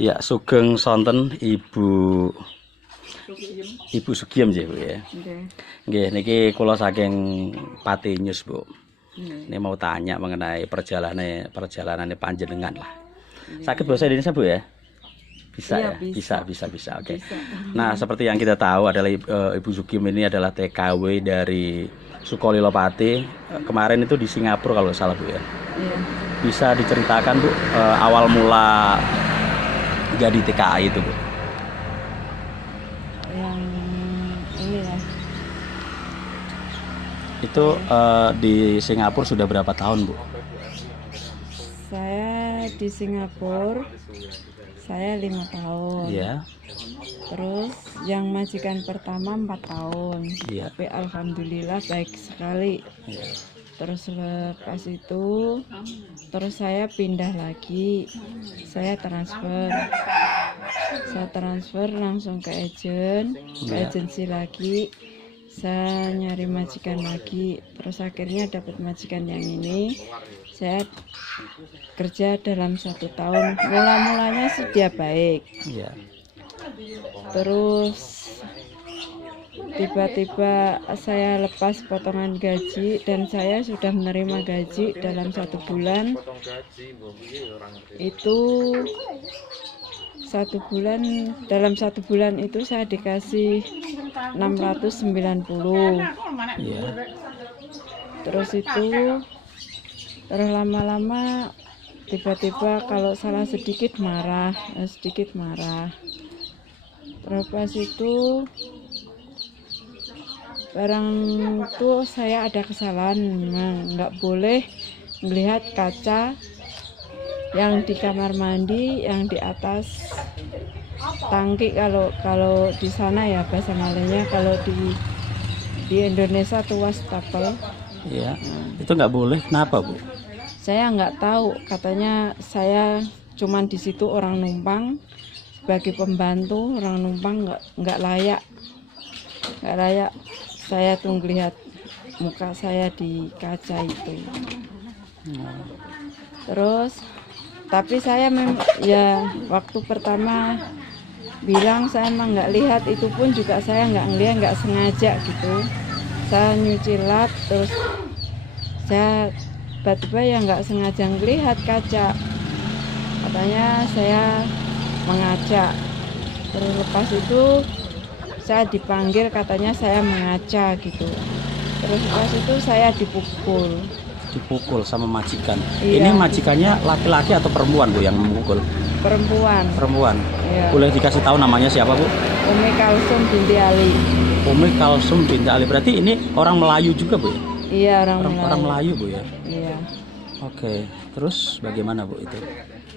Ya, sugeng sonten Ibu Sugiem nggih, Bu ya. Nggih. Nggih, niki kula saking Pati News, Bu. Nggih. Ini mau tanya mengenai perjalanannya panjenengan lah. Iya. Sakit bahasa Indonesia, Bu ya? Bisa Iya, ya? Bisa. Oke. Bisa. Nah, seperti yang kita tahu adalah Ibu Sugiem ini adalah TKW dari Sukolilo Pati. Kemarin itu di Singapura kalau salah, Bu ya. Iya. Bisa diceritakan, Bu, awal mula jadi TKI itu, Bu? Yang ini ya. Itu di Singapura sudah berapa tahun, Bu? Saya di Singapura, saya 5 tahun. Iya. Terus yang majikan pertama 4 tahun. Iya. Tapi alhamdulillah baik sekali. Iya. Terus lepas itu, terus saya pindah lagi. Saya transfer langsung ke Iya. agensi lagi. Saya nyari majikan lagi, terus akhirnya dapat majikan yang ini. Saya kerja dalam 1 tahun. Mulanya sih dia baik, Iya. terus tiba-tiba saya lepas potongan gaji dan saya sudah menerima gaji dalam 1 bulan. Itu 1 bulan, dalam 1 bulan itu saya dikasih 690. Iya. Terus lama-lama tiba-tiba kalau salah sedikit marah. Terus pas itu barang tuh saya ada kesalahan, memang nggak boleh melihat kaca yang di kamar mandi yang di atas tangki. Kalau di sana ya bahasa Malaynya, kalau di Indonesia tuh wastafel. Iya. Itu nggak boleh. Kenapa, Bu? Saya nggak tahu, katanya saya cuman di situ orang numpang sebagai pembantu, orang numpang nggak layak saya tuh lihat muka saya di kaca itu. Terus tapi saya ya waktu pertama bilang saya emang nggak lihat, itu pun juga saya nggak ngelihat, nggak sengaja gitu. Saya nyuci lap, terus saya tiba-tiba ya nggak sengaja ngelihat kaca, katanya saya mengaca. Terus lepas itu saya dipanggil, katanya saya mengaca gitu. Terus lepas itu saya dipukul sama majikan. Iya. Ini majikannya laki-laki atau perempuan, Bu, yang memukul? Perempuan. Iya. Boleh dikasih tahu namanya siapa, Bu? Umi Kalsum binti Ali. Umi Kalsum binti Ali. Berarti ini orang Melayu juga, Bu ya? Iya, orang Melayu, Bu ya? Iya. Oke. Terus bagaimana, Bu, itu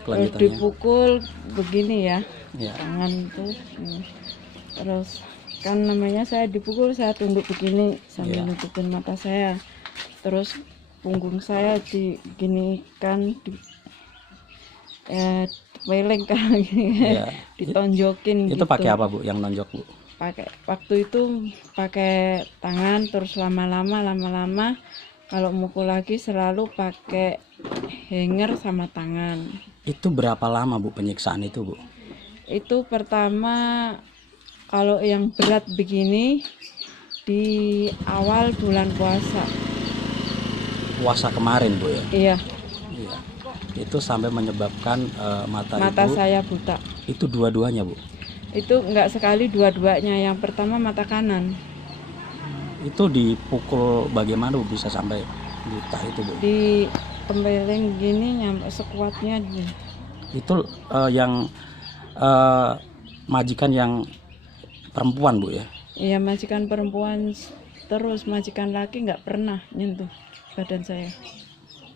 kelanjutannya? Dipukul begini ya. Iya. Tangan itu. Terus kan namanya saya dipukul, saya tunduk begini sambil nutupin mata saya. Terus punggung saya diginikan, peleng kan gini. Iya. Ditonjokin Itu gitu. pakai apa, Bu, yang nonjok, Bu? Waktu itu pakai tangan, terus lama-lama kalau mukul lagi selalu pakai hanger sama tangan. Itu berapa lama, Bu, penyiksaan itu, Bu? Itu pertama kalau yang berat begini di awal bulan puasa. Puasa kemarin, Bu ya? Iya. Iya. Itu sampai menyebabkan mata Ibu, saya buta. itu dua-duanya, Bu? Itu enggak sekali, dua-duanya. Yang pertama mata kanan. Itu dipukul bagaimana, Bu, bisa sampai buta itu, Bu? Di tempeleng gini nyampe sekuatnya. Itu yang majikan yang perempuan, Bu ya? Iya, majikan perempuan. Terus majikan laki nggak pernah nyentuh badan saya.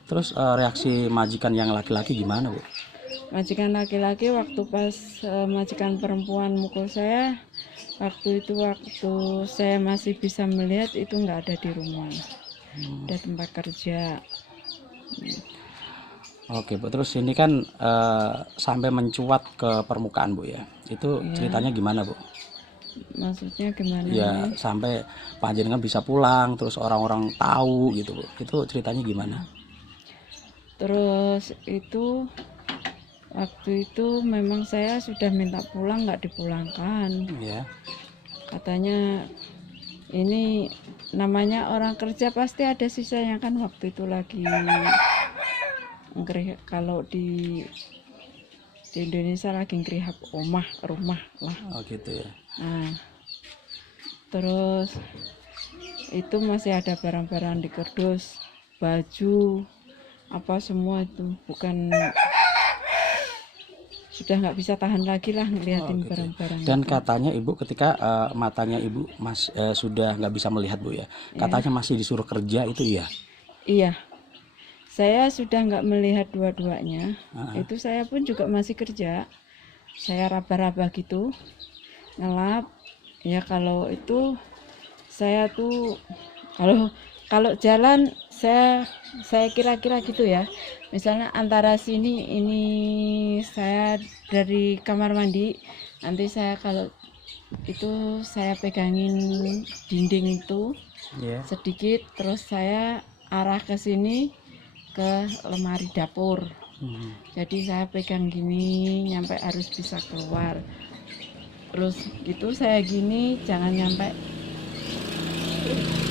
Terus reaksi majikan yang laki-laki gimana, Bu? Majikan laki-laki waktu pas majikan perempuan mukul saya, waktu saya masih bisa melihat, itu nggak ada di rumah, ada tempat kerja. Oke, Bu. Terus ini kan sampai mencuat ke permukaan, Bu ya? Itu ceritanya gimana, Bu? Maksudnya gimana? Ya, sampai panjenengan bisa pulang, terus orang-orang tahu gitu, Bu. Itu ceritanya gimana? Terus itu Waktu itu memang saya sudah minta pulang, nggak dipulangkan. Iya. Katanya ini namanya orang kerja pasti ada sisanya kan, waktu itu lagi kalau di Indonesia lagi ngerihab rumah lah. Oh gitu ya. Nah, terus itu masih ada barang-barang di kardus, baju, apa semua itu, bukan, sudah nggak bisa tahan lagi lah ngeliatin gitu ya. barang-barang. Dan itu. katanya ibu ketika matanya ibu sudah nggak bisa melihat bu ya, katanya masih disuruh kerja itu iya. Iya, saya sudah nggak melihat dua-duanya. Itu saya pun juga masih kerja. Saya raba-raba gitu, ngelap. Ya kalau itu saya tuh kalau jalan saya kira-kira gitu ya. Misalnya antara sini ini saya dari kamar mandi, nanti saya kalau itu saya pegangin dinding itu sedikit, terus saya arah ke sini ke lemari dapur. Jadi saya pegang gini nyampe harus bisa keluar. Terus gitu saya gini jangan nyampe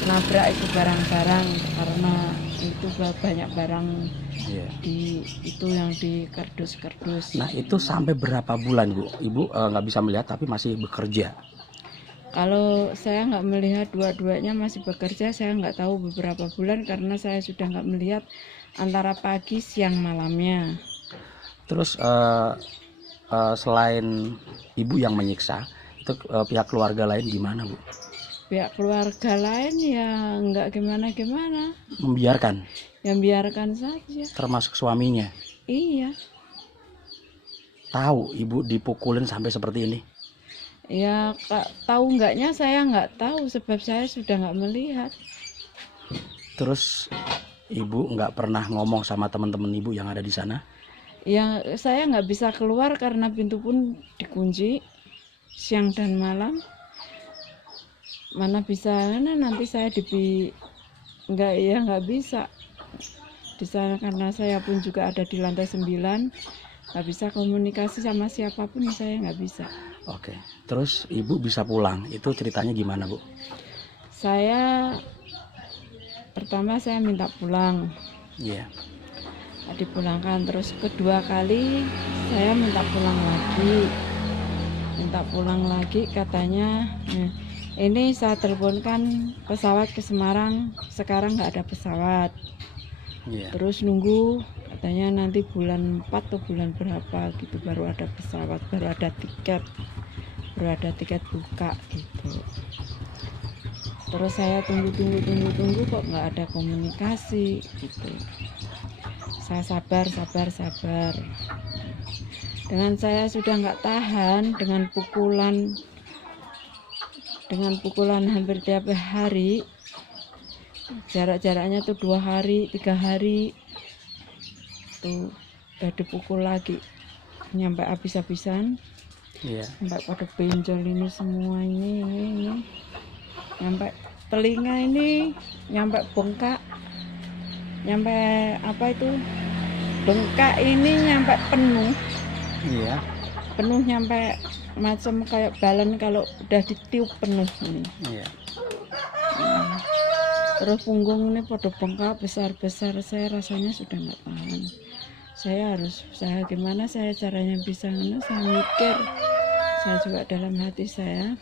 nabrak itu barang-barang, karena itu banyak barang di itu yang di kardus-kardus. Nah itu sampai berapa bulan bu? Ibu nggak bisa melihat tapi masih bekerja. Kalau saya nggak melihat dua-duanya masih bekerja, saya nggak tahu beberapa bulan karena saya sudah nggak melihat antara pagi siang malamnya. Terus selain ibu yang menyiksa, itu pihak keluarga lain gimana bu? Pihak keluarga lain ya nggak gimana-gimana. Membiarkan? Yang biarkan saja. Termasuk suaminya? Iya. Tahu ibu dipukulin sampai seperti ini? Ya tahu enggaknya saya nggak tahu, sebab saya sudah nggak melihat. Terus ibu nggak pernah ngomong sama teman-teman ibu yang ada di sana? Ya saya nggak bisa keluar karena pintu pun dikunci siang dan malam. Mana bisa, nanti saya nggak bisa di sana karena saya pun juga ada di lantai 9, nggak bisa komunikasi sama siapapun, saya nggak bisa. Oke, terus ibu bisa pulang, itu ceritanya gimana bu? Saya pertama saya minta pulang, dipulangkan, terus kedua kali saya minta pulang lagi, katanya ini saya teleponkan pesawat ke Semarang, sekarang nggak ada pesawat. Terus nunggu, katanya nanti bulan 4 atau bulan berapa gitu baru ada pesawat, baru ada tiket buka gitu. Terus saya tunggu kok nggak ada komunikasi gitu. Saya sabar. Dengan saya sudah nggak tahan dengan pukulan hampir tiap hari, jaraknya tuh 2 hari 3 hari tuh udah dipukul lagi nyampe habis-habisan. Sampai pada benjol ini semua, ini nyampe telinga ini, nyampe bengkak, nyampe apa itu bengkak ini, nyampe penuh. Penuh nyampe macam kayak balon kalau udah ditiup penuh ini. Terus punggung ini pada bengkak besar-besar, saya rasanya sudah nggak tahan. Saya harus usaha gimana saya caranya bisa saya mikir. Saya juga dalam hati saya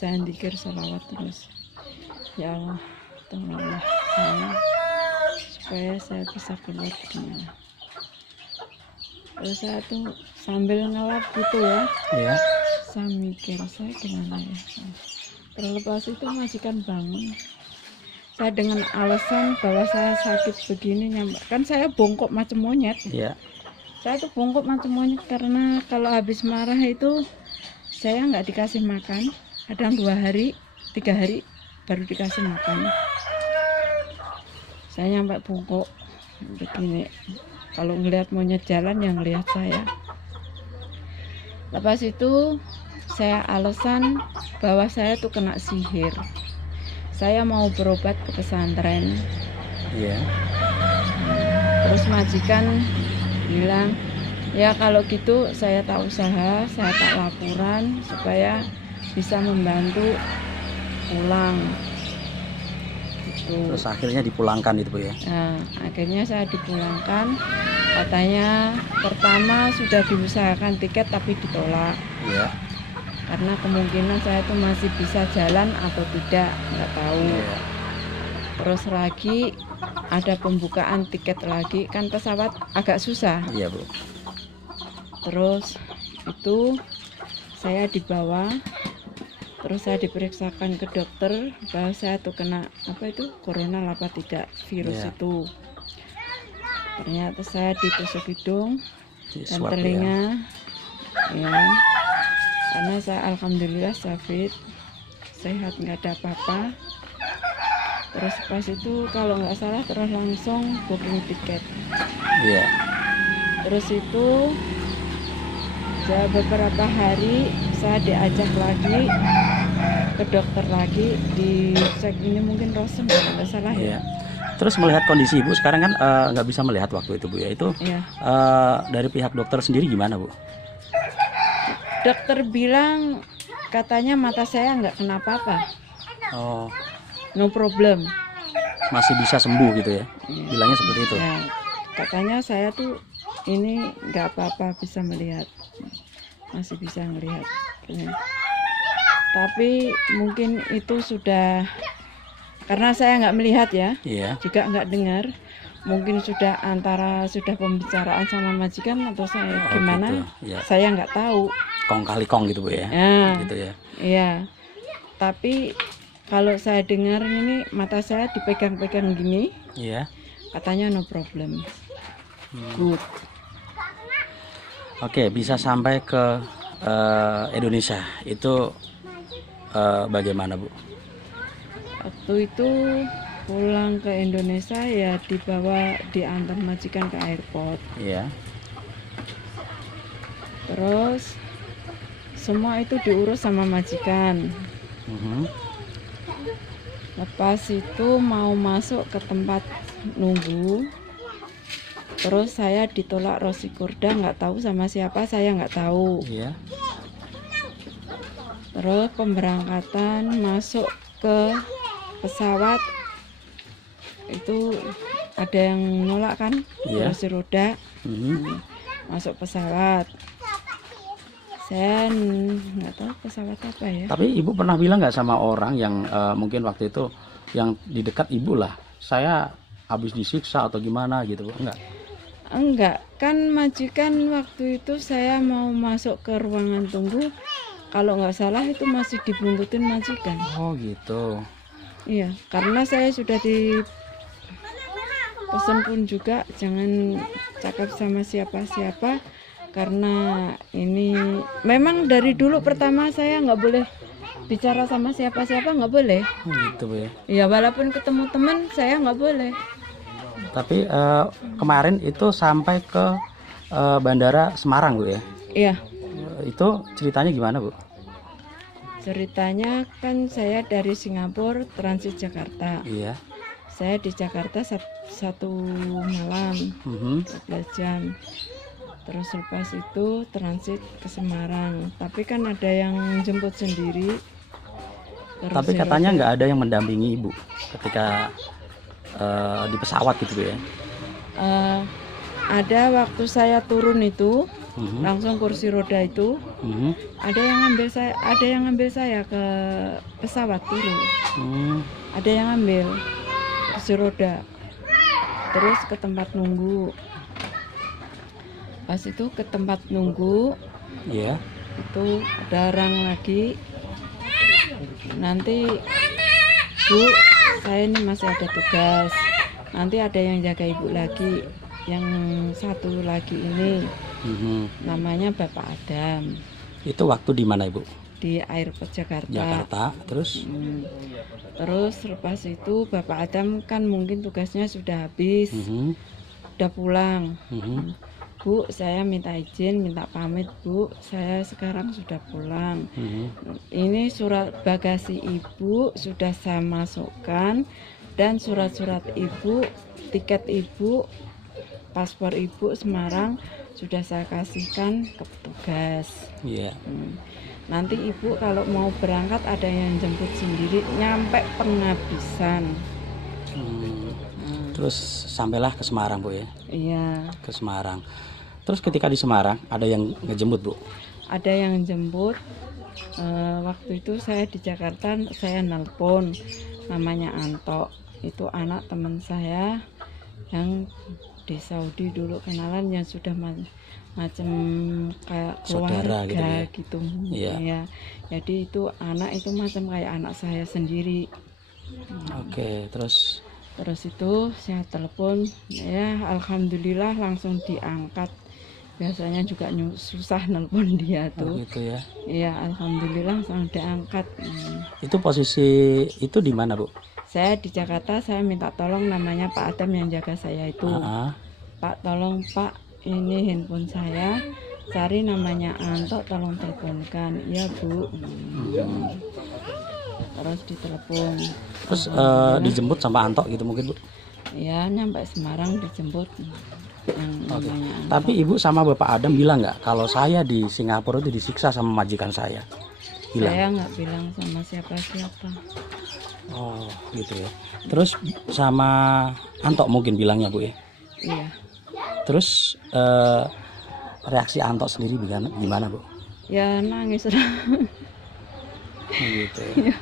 zikir sholawat terus. Ya Allah, tolonglah saya supaya saya bisa keluar dari. Terus saya tuh sambil ngelap gitu ya. Saya mikir saya gimana ya. Terlepas itu majikan bangun. Saya dengan alasan bahwa saya sakit begini, kan saya bongkok macam monyet. Saya tuh bongkok macam monyet karena kalau habis marah itu saya nggak dikasih makan. Kadang 2 hari 3 hari baru dikasih makan. Saya nyampe bongkok begini. Kalau ngelihat monyet jalan yang ngelihat saya. Lepas itu saya alasan bahwa saya tuh kena sihir. Saya mau berobat ke pesantren. Terus majikan bilang, Ya kalau gitu saya tak usaha, saya tak laporan supaya bisa membantu pulang. Gitu. Terus akhirnya dipulangkan itu Bu ya. Nah, akhirnya saya dipulangkan. Katanya pertama sudah diusahakan tiket tapi ditolak. Iya. Karena kemungkinan saya itu masih bisa jalan atau tidak, nggak tahu. Iya. Terus lagi ada pembukaan tiket lagi, kan pesawat agak susah. Iya Bu. Terus itu saya dibawa, terus saya diperiksakan ke dokter bahwa saya tuh kena apa itu corona apa tidak, virus Iya. itu. Ternyata saya ditusuk hidung Di dan swab ya. telinga, ya. Karena saya alhamdulillah fit, sehat, nggak ada apa-apa. Terus pas itu kalau nggak salah terus langsung booking tiket. Iya. Terus itu beberapa hari saya diajak lagi ke dokter lagi, dicek ini mungkin rosen kalau nggak salah Iya. ya. Terus melihat kondisi Ibu sekarang kan nggak bisa melihat waktu itu Bu ya. Itu Iya. dari pihak dokter sendiri gimana Bu? Dokter bilang katanya mata saya nggak kena apa-apa, Oh, no problem. masih bisa sembuh gitu ya. Iya. Bilangnya seperti itu. Nah, katanya saya tuh ini nggak apa-apa, bisa melihat, masih bisa melihat. Tapi mungkin itu sudah karena saya nggak melihat ya, Iya. juga nggak dengar. Mungkin sudah antara sudah pembicaraan sama majikan atau saya Oh, gimana, gitu. Ya. saya nggak tahu. Kong kali kong gitu Bu ya. Ya, Gitu ya. iya. Tapi kalau saya dengar ini mata saya dipegang-pegang gini, Iya. katanya no problem, good. Oke, bisa sampai ke Indonesia itu bagaimana Bu? Waktu itu pulang ke Indonesia ya dibawa, diantar majikan ke airport. Iya. Terus semua itu diurus sama majikan. Mhm. Lepas itu mau masuk ke tempat nunggu, terus saya ditolak Rosikurda, nggak tahu sama siapa, saya nggak tahu. Iya. Terus pemberangkatan masuk ke pesawat itu ada yang nolak kan, Iya. kursi roda. Mhm. Masuk pesawat, saya nggak tahu pesawat apa ya. Tapi Ibu pernah bilang nggak sama orang yang mungkin waktu itu yang di dekat Ibu lah, saya habis disiksa atau gimana gitu Bu? Enggak, kan majikan waktu itu saya mau masuk ke ruangan tunggu, kalau nggak salah itu masih dibuntutin majikan. Oh gitu. Iya, karena saya sudah pesan pun juga jangan cakap sama siapa-siapa, karena ini memang dari dulu pertama saya nggak boleh bicara sama siapa-siapa, nggak boleh. Oh, gitu Bu ya. Ya walaupun ketemu teman saya nggak boleh. Tapi kemarin itu sampai ke Bandara Semarang Bu ya. Iya, Itu ceritanya gimana Bu? ceritanya kan saya dari Singapura transit Jakarta. Iya. Saya di Jakarta satu malam, Mhm. 14 jam. Terus lepas itu transit ke Semarang. Tapi kan ada yang jemput sendiri. Tapi katanya nggak ada yang mendampingi Ibu ketika di pesawat gitu Bu ya. Ada waktu saya turun itu, Mhm. langsung kursi roda itu, Mhm. ada yang ngambil saya ke pesawat turun. Hmm. Ada yang ngambil kursi roda. Terus ke tempat nunggu. Pas itu ke tempat nunggu, Iya. itu ada orang lagi. Nanti Bu, saya ini masih ada tugas. Nanti ada yang jaga Ibu lagi. Yang satu lagi ini Mhm. namanya Bapak Adam, Itu waktu di mana Ibu? di airport Jakarta. Jakarta. Terus? Terus lepas itu Bapak Adam kan mungkin tugasnya sudah habis, Mhm. udah pulang. Mhm. Bu, saya minta izin, minta pamit Bu, saya sekarang sudah pulang. Mhm. Ini surat bagasi Ibu sudah saya masukkan, dan surat-surat Ibu, tiket Ibu, paspor Ibu Semarang sudah saya kasihkan ke petugas. Iya. Nanti ibu kalau mau berangkat ada yang jemput sendiri nyampe penghabisan. Terus sampailah ke Semarang Bu ya? Iya. Ke Semarang. Terus ketika di Semarang ada yang ngejemput Bu? Ada yang jemput. Waktu itu saya di Jakarta, saya nelpon, namanya Anto. Itu anak teman saya yang di Saudi dulu, kenalan yang sudah macam kayak Saudara keluarga gitu gitu. Iya. Ya. Jadi itu anak itu macam kayak anak saya sendiri. Oke, terus itu saya telepon, ya alhamdulillah langsung diangkat. Biasanya juga susah nelpon dia tuh. gitu ya. Iya, alhamdulillah langsung diangkat. Itu posisi itu di mana Bu? Saya di Jakarta, saya minta tolong, namanya Pak Adam yang jaga saya itu. Pak, tolong Pak, ini handphone saya, cari namanya Anto, tolong teleponkan. Iya Bu. Terus ditelepon. Terus dijemput sama Anto gitu mungkin Bu? Iya, nyampe Semarang dijemput yang namanya Anto. Tapi Ibu sama Bapak Adam bilang nggak kalau saya di Singapura itu disiksa sama majikan saya? Bilang? Saya nggak bilang sama siapa-siapa. Oh gitu ya. Terus sama Anto mungkin bilangnya Bu ya? Iya. Terus reaksi Anto sendiri gimana Bu? Ya nangis. Gitu ya.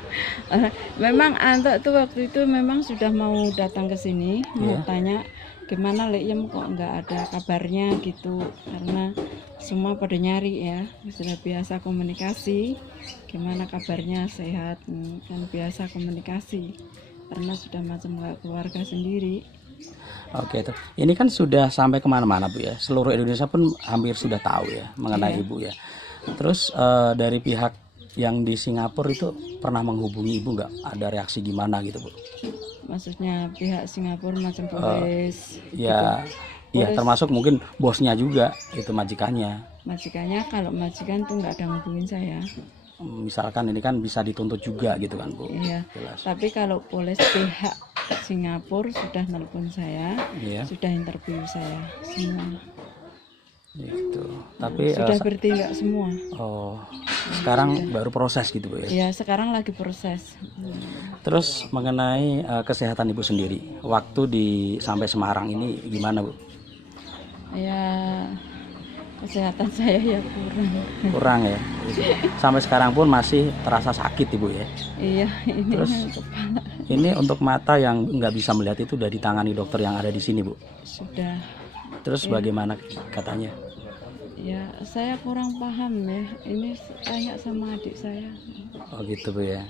Memang Anto tuh waktu itu memang sudah mau datang ke sini, mau tanya gimana Leyem kok nggak ada kabarnya gitu, karena semua pada nyari ya, sudah biasa komunikasi, gimana kabarnya, sehat, kan biasa komunikasi karena sudah macam kayak keluarga sendiri. Oke, tuh. Ini kan sudah sampai kemana-mana Bu ya, seluruh Indonesia pun hampir sudah tahu ya mengenai Ibu ya. Terus dari pihak yang di Singapura itu pernah menghubungi Ibu nggak? Ada reaksi gimana gitu Bu? Maksudnya pihak Singapura macam polis? Ya, iya termasuk mungkin bosnya juga, itu majikannya. Majikannya, kalau majikan tuh nggak ada ngubungin saya. Misalkan ini kan bisa dituntut juga gitu kan Bu? Iya. Jelas. Tapi kalau polis pihak Singapura sudah nelpon saya, sudah interview saya semua. Gitu. Tapi sudah bertindak semua. Oh, sekarang baru proses gitu Bu ya? Iya, sekarang lagi proses. Terus mengenai kesehatan Ibu sendiri, waktu sampai Semarang ini gimana Bu? Ya, kesehatan saya ya kurang. Kurang ya? Sampai sekarang pun masih terasa sakit Ibu ya? Iya, ini terus kepala. Ini untuk mata yang nggak bisa melihat itu udah ditangani dokter yang ada di sini Bu? Sudah. Terus bagaimana katanya? Ya, saya kurang paham ya. Ini tanya sama adik saya. Oh gitu Bu ya.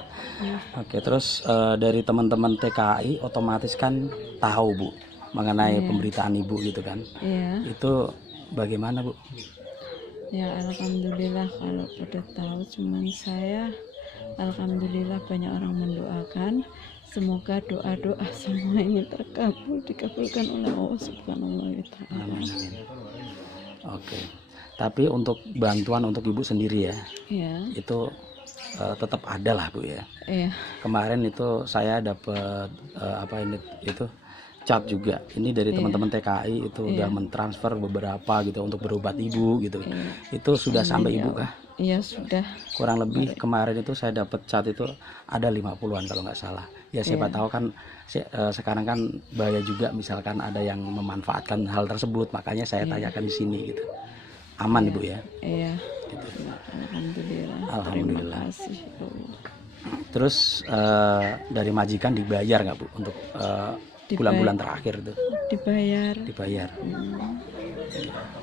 Oke, terus dari teman-teman TKI otomatis kan tahu Bu mengenai pemberitaan Ibu gitu kan? Iya. Itu bagaimana Bu? Ya alhamdulillah kalau pada tahu, cuman saya alhamdulillah banyak orang mendoakan. Semoga doa-doa semua ini dikabulkan oleh Allah Subhanahu wa Ta'ala. Amin. Oke. Tapi untuk bantuan untuk Ibu sendiri ya, itu tetap ada lah Bu ya. Iya. Kemarin itu saya dapat itu chat juga. Ini dari teman-teman TKI itu udah mentransfer beberapa gitu untuk berobat Ibu gitu. Itu sudah sampai Ibu kah? Iya sudah. Kurang lebih kemarin itu saya dapat chat itu ada 50-an kalau nggak salah. Ya siapa tahu kan sekarang kan bahaya juga misalkan ada yang memanfaatkan hal tersebut, makanya saya tanyakan di sini gitu. Aman Ibu ya? Iya. Gitu. Alhamdulillah. Alhamdulillah. Terima kasih. Terus dari majikan dibayar nggak Bu untuk bulan-bulan terakhir itu? Dibayar.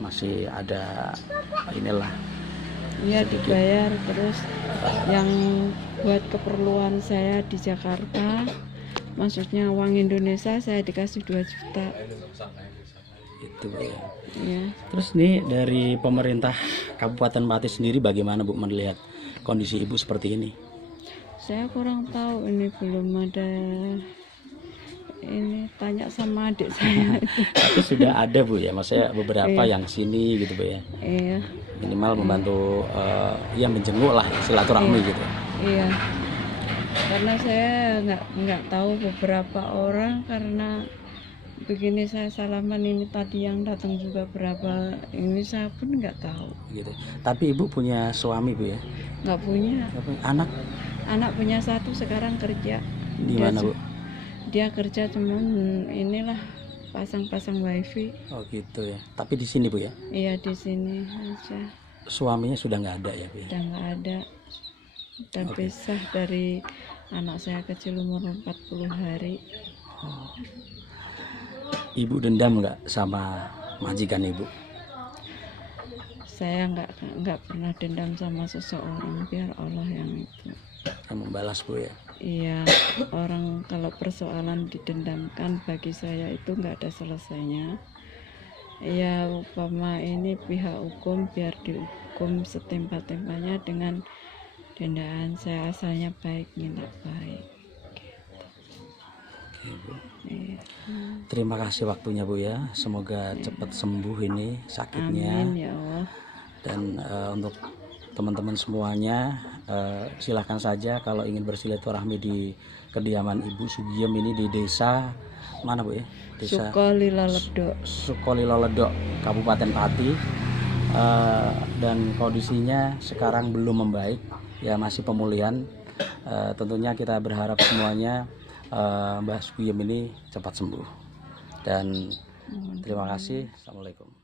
Masih ada inilah. Iya dibayar. Terus yang buat keperluan saya di Jakarta, maksudnya uang Indonesia saya dikasih 2 juta. Itu ya. Iya. Terus nih dari pemerintah Kabupaten Pati sendiri bagaimana Bu melihat kondisi Ibu seperti ini? Saya kurang tahu, ini belum ada, ini tanya sama adik saya. Tapi sudah ada Bu ya, maksudnya beberapa yang sini gitu Bu ya. Iya. Minimal membantu ya menjenguk lah silaturahmi gitu. Iya. Karena saya nggak tahu beberapa orang, karena begini saya salaman ini tadi yang datang juga berapa, ini saya pun nggak tahu. Gitu. Tapi ibu punya suami bu ya? Nggak punya. Nggak punya anak? Anak punya satu sekarang kerja. Di mana bu? Dia kerja cuman inilah pasang-pasang wifi. Oh gitu ya. Tapi di sini bu ya? Iya di sini aja. Suaminya sudah nggak ada ya bu? Udah nggak ada. Udah pisah dari anak saya kecil umur 40 hari. Oh. Ibu dendam nggak sama majikan ibu? Saya nggak pernah dendam sama seseorang, biar Allah yang itu. Yang membalas bu ya? Iya, orang kalau persoalan didendamkan bagi saya itu nggak ada selesainya. Ya umpama ini pihak hukum biar dihukum setimpa-timpanya dengan dendaan. Saya asalnya baik, minta baik. Oke, bu. Iya. Terima kasih waktunya bu ya. Semoga cepat sembuh ini sakitnya. Amin ya Allah. Dan untuk teman-teman semuanya, silahkan saja kalau ingin bersilaturahmi di kediaman Ibu Sugiem ini di desa mana bu ya? Desa Sukolilo-Ledok, Kabupaten Pati. Dan kondisinya sekarang belum membaik, ya masih pemulihan. Tentunya kita berharap semuanya Mbah Sugiem ini cepat sembuh. Dan terima kasih. Assalamualaikum.